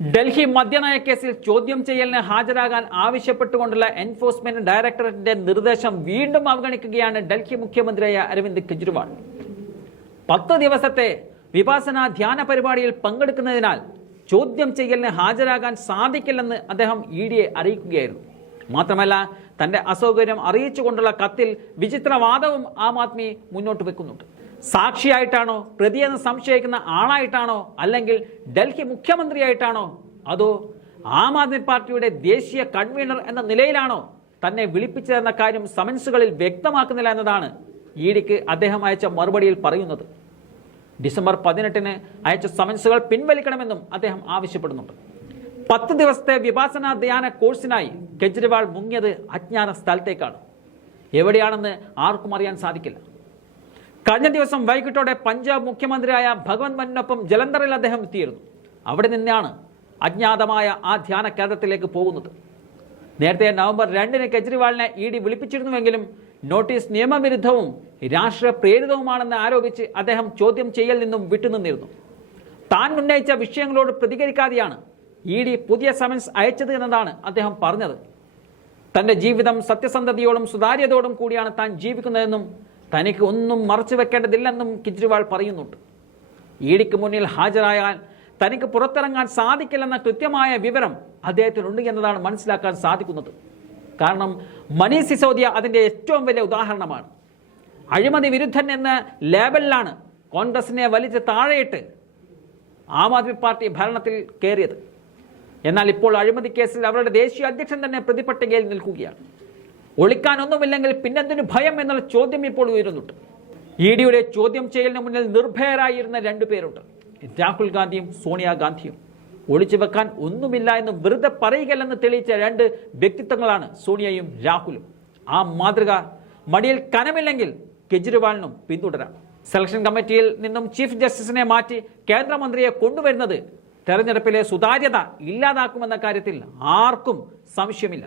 ഡൽഹി മദ്യനയ കേസിൽ ചോദ്യം ചെയ്യലിന് ഹാജരാകാൻ ആവശ്യപ്പെട്ടുകൊണ്ടുള്ള എൻഫോഴ്സ്മെന്റ് ഡയറക്ടറേറ്റിന്റെ നിർദ്ദേശം വീണ്ടും അവഗണിക്കുകയാണ് ഡൽഹി മുഖ്യമന്ത്രിയായ അരവിന്ദ് കെജ്രിവാൾ. പത്ത് ദിവസത്തെ വിപാസന ധ്യാന പരിപാടിയിൽ പങ്കെടുക്കുന്നതിനാൽ ചോദ്യം ചെയ്യലിന് ഹാജരാകാൻ സാധിക്കില്ലെന്ന് അദ്ദേഹം ഇ ഡിയെ അറിയിക്കുകയായിരുന്നു. മാത്രമല്ല തന്റെ അസൗകര്യം അറിയിച്ചുകൊണ്ടുള്ള കത്തിൽ വിചിത്രവാദവും ആം ആദ്മി മുന്നോട്ട് വെക്കുന്നുണ്ട്. സാക്ഷിയായിട്ടാണോ പ്രതിയെന്ന് സംശയിക്കുന്ന ആളായിട്ടാണോ അല്ലെങ്കിൽ ഡൽഹി മുഖ്യമന്ത്രിയായിട്ടാണോ അതോ ആം ആദ്മി പാർട്ടിയുടെ ദേശീയ കൺവീനർ എന്ന നിലയിലാണോ തന്നെ വിളിപ്പിച്ചതെന്ന കാര്യം സമൻസുകളിൽ വ്യക്തമാക്കുന്നില്ല എന്നതാണ് ഇ ഡിക്ക് അദ്ദേഹം അയച്ച മറുപടിയിൽ പറയുന്നത്. ഡിസംബർ പതിനെട്ടിന് അയച്ച സമൻസുകൾ പിൻവലിക്കണമെന്നും അദ്ദേഹം ആവശ്യപ്പെടുന്നുണ്ട്. പത്ത് ദിവസത്തെ വിപാസന ധ്യാന കോഴ്സിനായി കെജ്രിവാൾ മുങ്ങിയത് അജ്ഞാന സ്ഥലത്തേക്കാണ്. എവിടെയാണെന്ന് ആർക്കും അറിയാൻ സാധിക്കില്ല. കഴിഞ്ഞ ദിവസം വൈകിട്ടോടെ പഞ്ചാബ് മുഖ്യമന്ത്രിയായ ഭഗവന്ത് മന്നിനൊപ്പം ജലന്ധറിൽ അദ്ദേഹം എത്തിയിരുന്നു. അവിടെ നിന്നാണ് അജ്ഞാതമായ ആ ധ്യാന കേന്ദ്രത്തിലേക്ക് പോകുന്നത്. നേരത്തെ നവംബർ രണ്ടിന് കെജ്രിവാളിനെ ഇ ഡി വിളിപ്പിച്ചിരുന്നുവെങ്കിലും നോട്ടീസ് നിയമവിരുദ്ധവും രാഷ്ട്രീയ പ്രേരിതവുമാണെന്ന് ആരോപിച്ച് അദ്ദേഹം ചോദ്യം ചെയ്യൽ നിന്നും വിട്ടുനിന്നിരുന്നു താൻ ഉന്നയിച്ച വിഷയങ്ങളോട് പ്രതികരിക്കാതെയാണ് ഇ ഡി പുതിയ സമൻസ് അയച്ചത് എന്നതാണ് അദ്ദേഹം പറഞ്ഞത്. തന്റെ ജീവിതം സത്യസന്ധതയോടും സുതാര്യതയോടും കൂടിയാണ് താൻ ജീവിക്കുന്നതെന്നും തനിക്ക് ഒന്നും മറച്ചു വെക്കേണ്ടതില്ലെന്നും കെജ്രിവാൾ പറയുന്നുണ്ട്. ഇഡിക്ക് മുന്നിൽ ഹാജരായാൽ തനിക്ക് പുറത്തിറങ്ങാൻ സാധിക്കില്ലെന്ന കൃത്യമായ വിവരം അദ്ദേഹത്തിനുണ്ട് എന്നതാണ് മനസ്സിലാക്കാൻ സാധിക്കുന്നത്. കാരണം മനീഷ് സിസോദിയ അതിന്റെ ഏറ്റവും വലിയ ഉദാഹരണമാണ്. അഴിമതി വിരുദ്ധൻ എന്ന ലേബലിലാണ് കോൺഗ്രസിനെ വലിച്ച് താഴെയിട്ട് ആം ആദ്മി പാർട്ടി ഭരണത്തിൽ കയറിയത്. എന്നാൽ ഇപ്പോൾ അഴിമതി കേസിൽ അവരുടെ ദേശീയ അധ്യക്ഷൻ തന്നെ പ്രതിപട്ടികയിൽ നിൽക്കുകയാണ്. ഒളിക്കാനൊന്നുമില്ലെങ്കിൽ പിന്നെന്തിനു ഭയം എന്നുള്ള ചോദ്യം ഇപ്പോൾ ഉയരുന്നുണ്ട്. ഇ ഡിയുടെ ചോദ്യം ചെയ്യലിന് മുന്നിൽ നിർഭയരായിരുന്ന രണ്ടു പേരുണ്ട്. രാഹുൽ ഗാന്ധിയും സോണിയാഗാന്ധിയും ഒളിച്ചു വെക്കാൻ ഒന്നുമില്ല എന്ന് വെറുതെ പറയുകയല്ലെന്ന് തെളിയിച്ച രണ്ട് വ്യക്തിത്വങ്ങളാണ് സോണിയയും രാഹുലും. ആ മാതൃക മടിയിൽ കനമില്ലെങ്കിൽ കെജ്രിവാളിനും പിന്തുടരാം. സെലക്ഷൻ കമ്മിറ്റിയിൽ നിന്നും ചീഫ് ജസ്റ്റിസിനെ മാറ്റി കേന്ദ്രമന്ത്രിയെ കൊണ്ടുവരുന്നത് തെരഞ്ഞെടുപ്പിലെ സുതാര്യത ഇല്ലാതാക്കുമെന്ന കാര്യത്തിൽ ആർക്കും സംശയമില്ല.